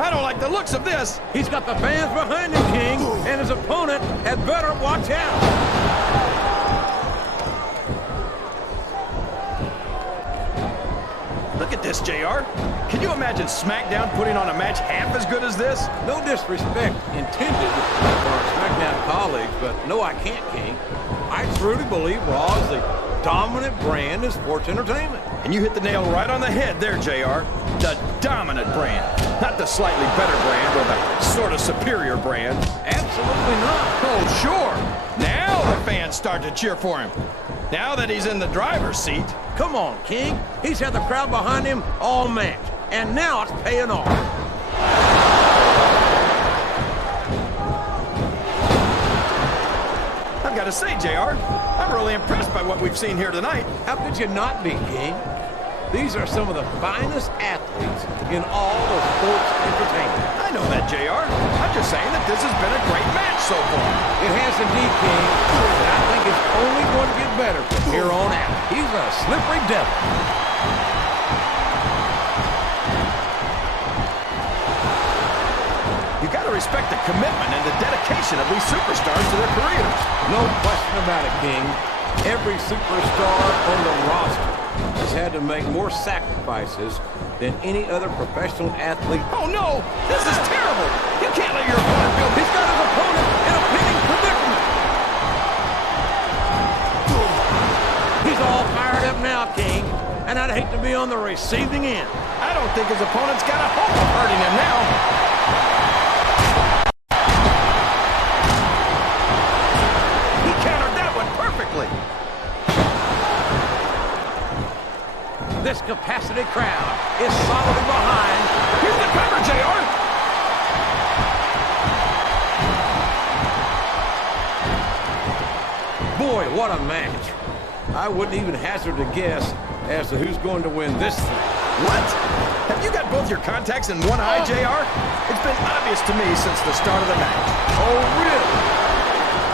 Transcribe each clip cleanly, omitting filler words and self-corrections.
I don't like the looks of this. He's got the fans behind him, King, and his opponent had better watch out. Look at this, JR. Can you imagine SmackDown putting on a match half as good as this? No disrespect intended for our SmackDown colleagues, but no, I can't, King. I truly believe Raw is the dominant brand in sports entertainment. And you hit the nail right on the head there, JR. The dominant brand. Not the slightly better brand or the sort of superior brand. Absolutely not. Oh, sure. Now the fans start to cheer for him. Now that he's in the driver's seat. Come on, King. He's had the crowd behind him all match, and now it's paying off. I've got to say, JR, I'm really impressed by what we've seen here tonight. How could you not be, King? These are some of the finest athletes in all of sports entertainment. I know that, JR. I'm just saying that this has been a great match so far. It has indeed, King, and I think it's only going to get better from here on out. He's a slippery devil. You got to respect the commitment and the dedication of these superstars to their careers. No question about it, King. Every superstar on the roster has had to make more sacrifices than any other professional athlete. Oh, no! This is terrible! You can't let your opponent feel... He's got his opponent in a pinning predicament. He's all fired up now, King, and I'd hate to be on the receiving end. I don't think his opponent's got a hope of hurting him now. He countered that one perfectly. This capacity crowd is solidly behind. Here's the cover, JR. Boy, what a match. I wouldn't even hazard a guess as to who's going to win this thing. What? Have you got both your contacts in one eye, JR? It's been obvious to me since the start of the match. Oh, really?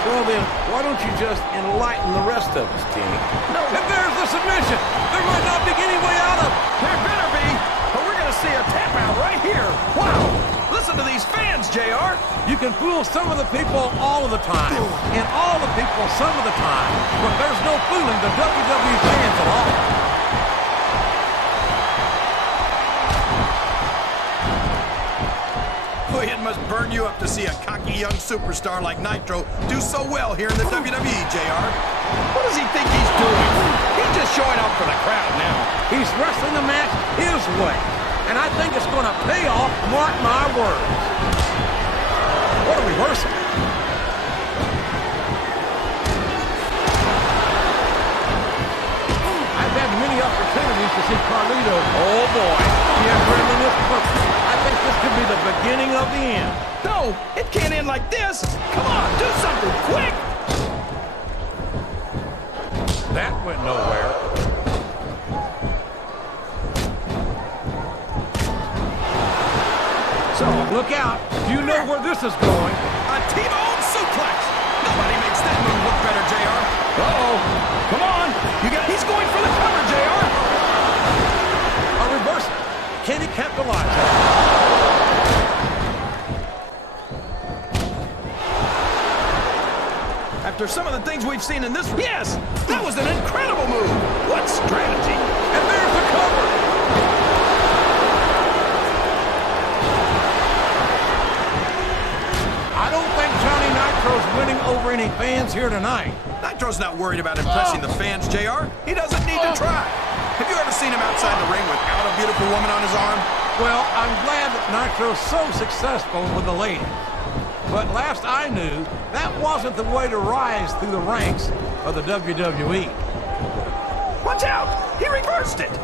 Well then, why don't you just enlighten the rest of us, King? No. And there's the submission. There might not be any way out of it. There better be, but we're going to see a tap out right here. Wow. Listen to these fans, JR. You can fool some of the people all of the time, and all the people some of the time, but there's no fooling the WWE fans at all. Boy, it must burn you up to see a cocky young superstar like Nitro do so well here in the WWE, JR. What does he think he's doing? He's just showing off for the crowd now. He's wrestling the match his way, and I think it's going to pay off, mark my words. What a reversal. I've had many opportunities to see Carlito. Oh, boy. The adrenaline is perfect. I think this could be the beginning of the end. No, it can't end like this. Come on, do something quick. That went nowhere. So, look out. You know where this is going. A T-bone suplex. Nobody makes that move look better, JR. Uh-oh. Come on. He's going for the cover, JR. A reversal. Can he capitalize on it? After some of the things we've seen in this... Yes! That was an incredible move. What strategy. And there's the cover. I don't think Johnny Nitro's winning over any fans here tonight. Nitro's not worried about impressing the fans, JR. He doesn't need to try. Have you ever seen him outside the ring without a beautiful woman on his arm? Well, I'm glad that Nitro's so successful with the ladies. But last I knew, that wasn't the way to rise through the ranks of the WWE. Watch out! He reversed it!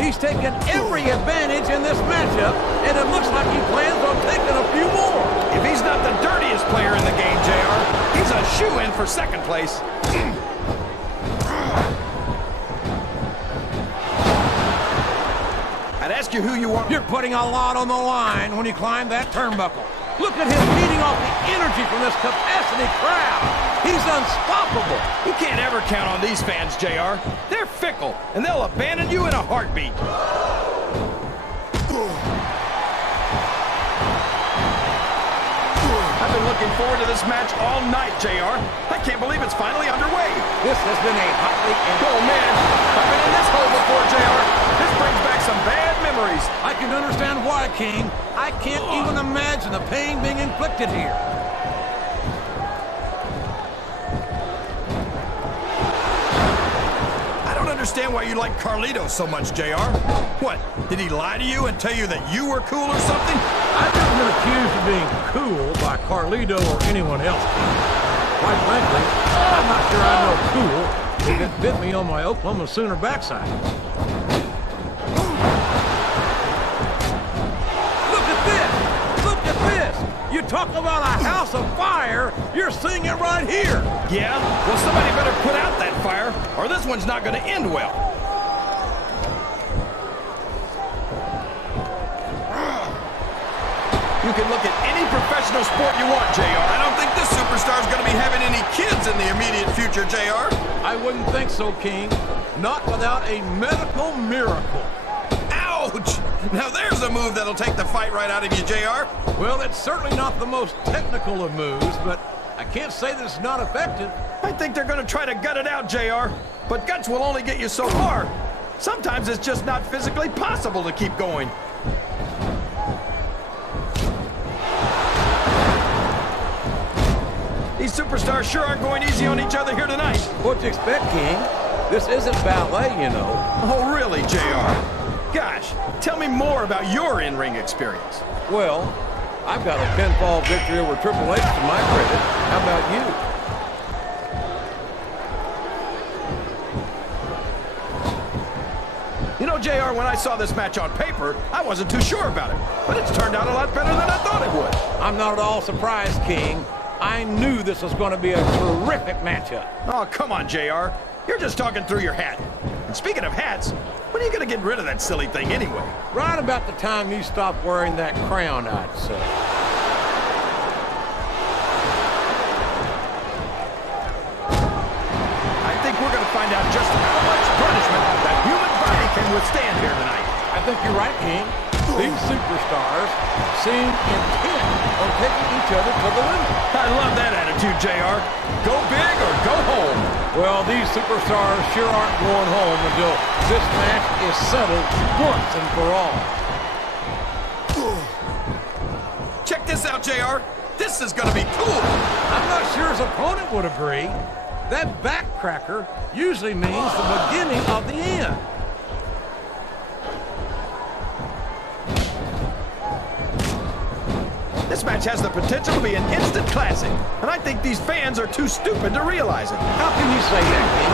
He's taken every advantage in this matchup, and it looks like he plans on taking a few more. If he's not the dirtiest player in the game, JR, he's a shoo-in for second place. I'd ask you who you want. You're putting a lot on the line when you climb that turnbuckle. Look at him feeding off the energy from this capacity crowd. He's unstoppable. You can't ever count on these fans, JR. They're fickle, and they'll abandon you in a heartbeat. looking forward to this match all night, JR. I can't believe it's finally underway. This has been a hotly... Oh, man. I've been in this hole before, JR. This brings back some bad memories. I can understand why, King. I can't even imagine the pain being inflicted here. I don't understand why you like Carlito so much, JR. What, did he lie to you and tell you that you were cool or something? I've never been accused of being cool by Carlito or anyone else. Quite frankly, I'm not sure I know cool if it bit me on my Oklahoma Sooner backside. Look at this! Look at this! You talk about a house of fire, you're seeing it right here! Yeah? Well, somebody better put out that fire, or this one's not going to end well. You can look at any professional sport you want, JR. I don't think this superstar is going to be having any kids in the immediate future, JR. I wouldn't think so, King. Not without a medical miracle. Ouch! Now there's a move that'll take the fight right out of you, JR. Well, it's certainly not the most technical of moves, but I can't say that it's not effective. I think they're going to try to gut it out, JR. But guts will only get you so far. Sometimes it's just not physically possible to keep going. These superstars sure aren't going easy on each other here tonight. What'd you expect, King? This isn't ballet, you know. Oh, really, JR? Gosh, tell me more about your in-ring experience. Well, I've got a pinfall victory over Triple H to my credit. How about you? You know, JR, when I saw this match on paper, I wasn't too sure about it. But it's turned out a lot better than I thought it would. I'm not at all surprised, King. I knew this was going to be a terrific matchup. Oh, come on, JR. You're just talking through your hat. And speaking of hats, when are you going to get rid of that silly thing anyway? Right about the time you stop wearing that crown, I'd say. I think we're going to find out just how much punishment that human body can withstand here tonight. I think you're right, King. These superstars seem intent on taking each other to the limit. I love that attitude, JR. Go big or go home. Well, these superstars sure aren't going home until this match is settled once and for all. Check this out, JR. This is going to be cool. I'm not sure his opponent would agree. That backcracker usually means the beginning of the end. This match has the potential to be an instant classic, and I think these fans are too stupid to realize it. How can you say that, King?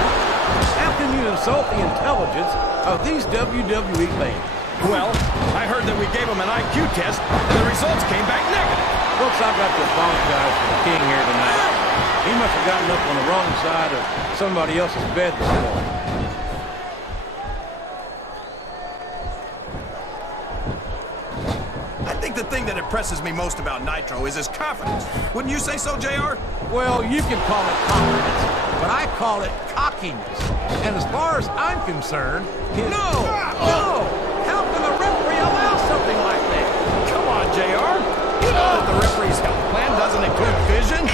How can you insult the intelligence of these WWE fans? Well, I heard that we gave them an IQ test, and the results came back negative. Folks, I've got to apologize for the King here tonight. He must have gotten up on the wrong side of somebody else's bed this morning. I think the thing that impresses me most about Nitro is his confidence. Wouldn't you say so, JR? Well, you can call it confidence, but I call it cockiness. And as far as I'm concerned, no! How can the referee allow something like that? Come on, JR. You know that the referee's health plan doesn't include vision.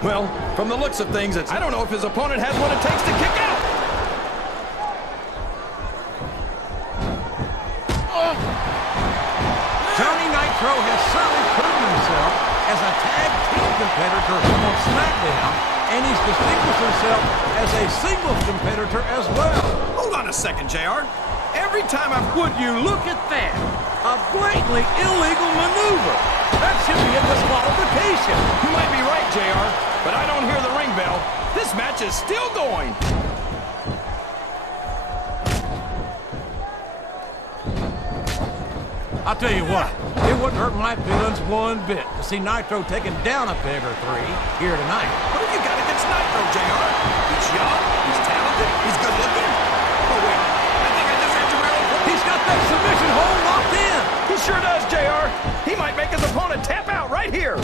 Well, from the looks of things, I don't know if his opponent has what it takes to kick out. Nitro has certainly proven himself as a tag team competitor on SmackDown, and he's distinguished himself as a singles competitor as well. Hold on a second, JR. Every time Would you look at that? A blatantly illegal maneuver. That should be a disqualification. You might be right, JR, but I don't hear the ring bell. This match is still going. I'll tell you what, it wouldn't hurt my feelings one bit to see Nitro taking down a peg or three here tonight. What have you got against Nitro, JR? He's young, he's talented, he's good looking. Oh, wait, I think I just had your arrow. He's got that submission hold locked in. He sure does, JR. He might make his opponent tap out right here.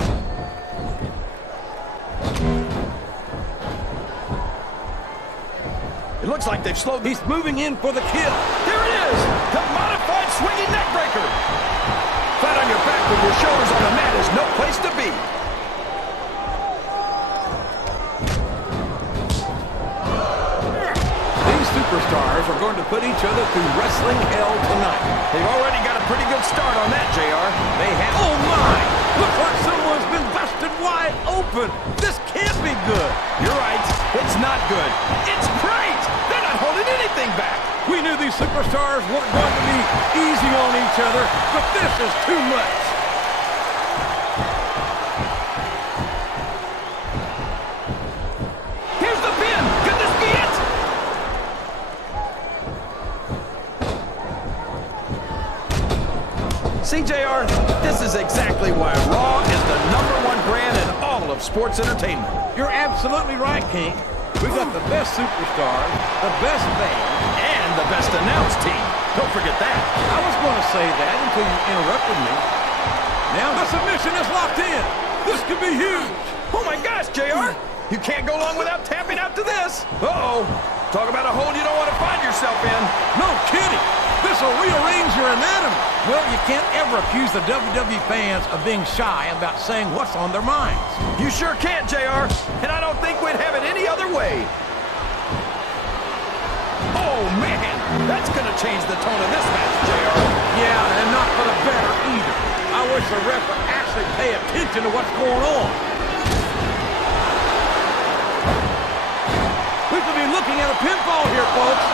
It looks like they've slowed. He's moving in for the kill. There it is, the modified swinging neck breaker. Flat on your back with your shoulders on the mat is no place to be. These superstars are going to put each other through wrestling hell tonight. They've already got a pretty good start on that, JR. They have... Oh, my! Looks like someone's been busted wide open. This can't be good. You're right. It's not good. It's great! They're not holding anything back. We knew these superstars weren't going to be easy on each other, but this is too much. Here's the pin. Could this be it? See, JR, this is exactly why Raw is the #1 brand in all of sports entertainment. You're absolutely right, King. We got the best superstars, the best band, And the best announced team. Don't forget that. I was going to say that until you interrupted me. Now the submission is locked in. This could be huge. Oh, my gosh, JR. You can't go long without tapping out to this. Uh-oh. Talk about a hole you don't want to find yourself in. No kidding. This will rearrange your anatomy. Well, you can't ever accuse the WWE fans of being shy about saying what's on their minds. You sure can't, JR. And I don't think we'd have it any other way. Oh, man. That's going to change the tone of this match, JR. Yeah, and not for the better either. I wish the ref would actually pay attention to what's going on. We could be looking at a pinfall here, folks.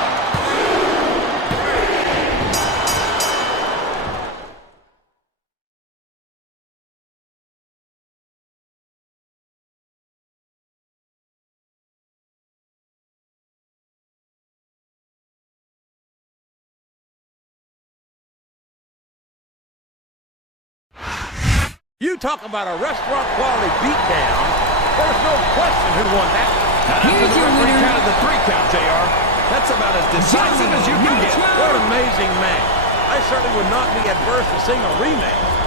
You talk about a restaurant quality beatdown. There's no question who won that. Here's your winner. Counted the 3 count, JR. That's about as decisive as you can get. What an amazing match. I certainly would not be adverse to seeing a rematch.